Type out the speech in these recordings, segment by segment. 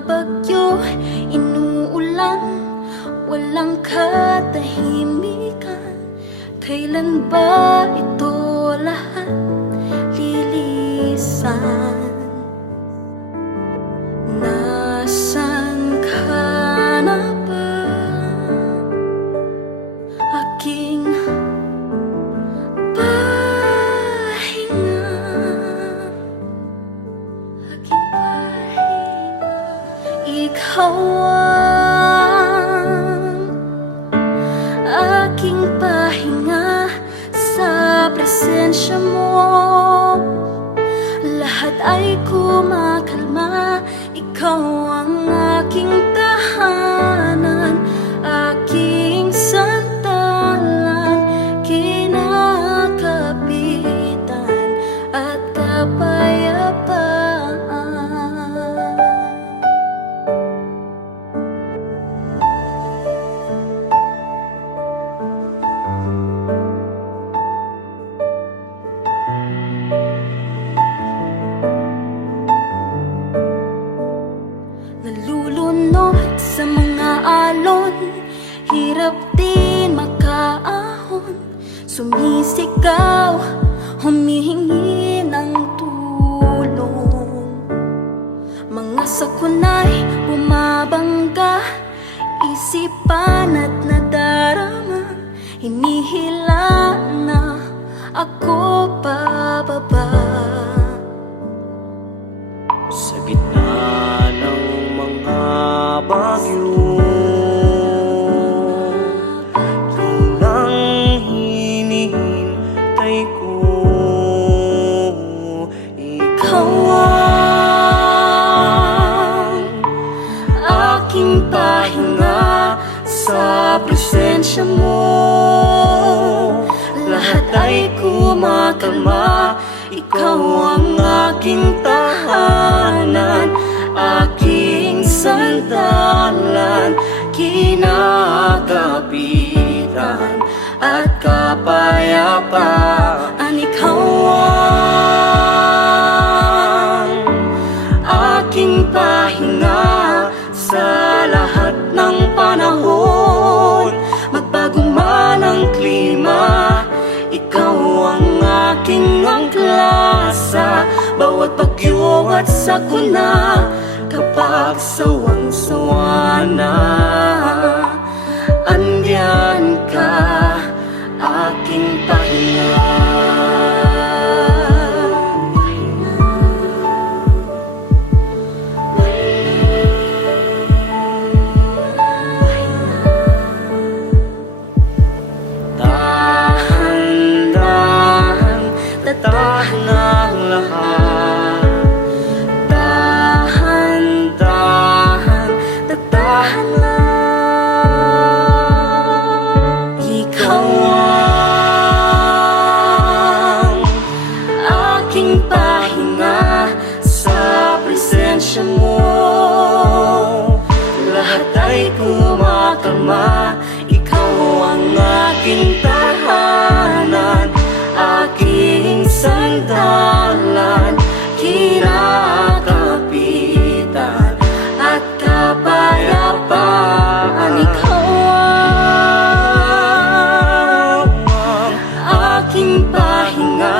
bagyo, inuulan, walang katahimikan. Kailan ba ito lahat lilisan? Nasaan ka na ba, aking pahinga? Aking pahinga. Ikaw ang aking pahinga. Sa presensya mo lahat ay kumakalma. Ikaw ang aking tahanan, aking sandalan, kinakapitan at kapayapaan. Nalulunod sa mga alon, hirap din makaahon. Sumisigaw, humihingi ng tulong. Mga sakunay bumabangga, isipan at nadarama. Hinihila na ako pababa. Sa gitna ng mga bagyo, ikaw lang hinihintay ko. Ikaw ang aking pahinga. Sa presensya mo lahat ay kumakalma. Ikaw ang aking tahanan, aking sandalan, kinakapitan at kapayapaan. Ikaw ang aking pahinga. Sa lahat ng panahon, magbago man ang klima, ikaw ang aking angkla. Sa bawat bagyo at sakuna, kapag sawang-sawa na, andyan ka, aking pahinga. Tahan ang lahat, Dahan-dahan, tatahan lang. Ikaw ang aking pahinga. Sa presensya mo lahat ay kumakalma. Ikaw ang aking tahanan, aking sandalan, kinakapitan at kapayapaan. Ikaw ang aking pahinga.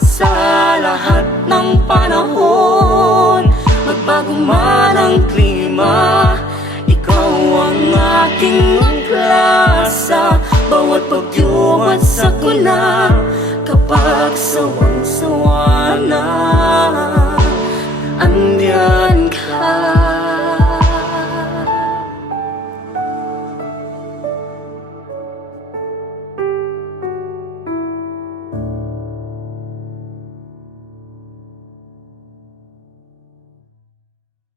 Sa lahat ng panahon, magbago man ang klima, ikaw ang aking angkla. Sa bawat bagyo at sakuna, kapag sawang-sawa na, andyan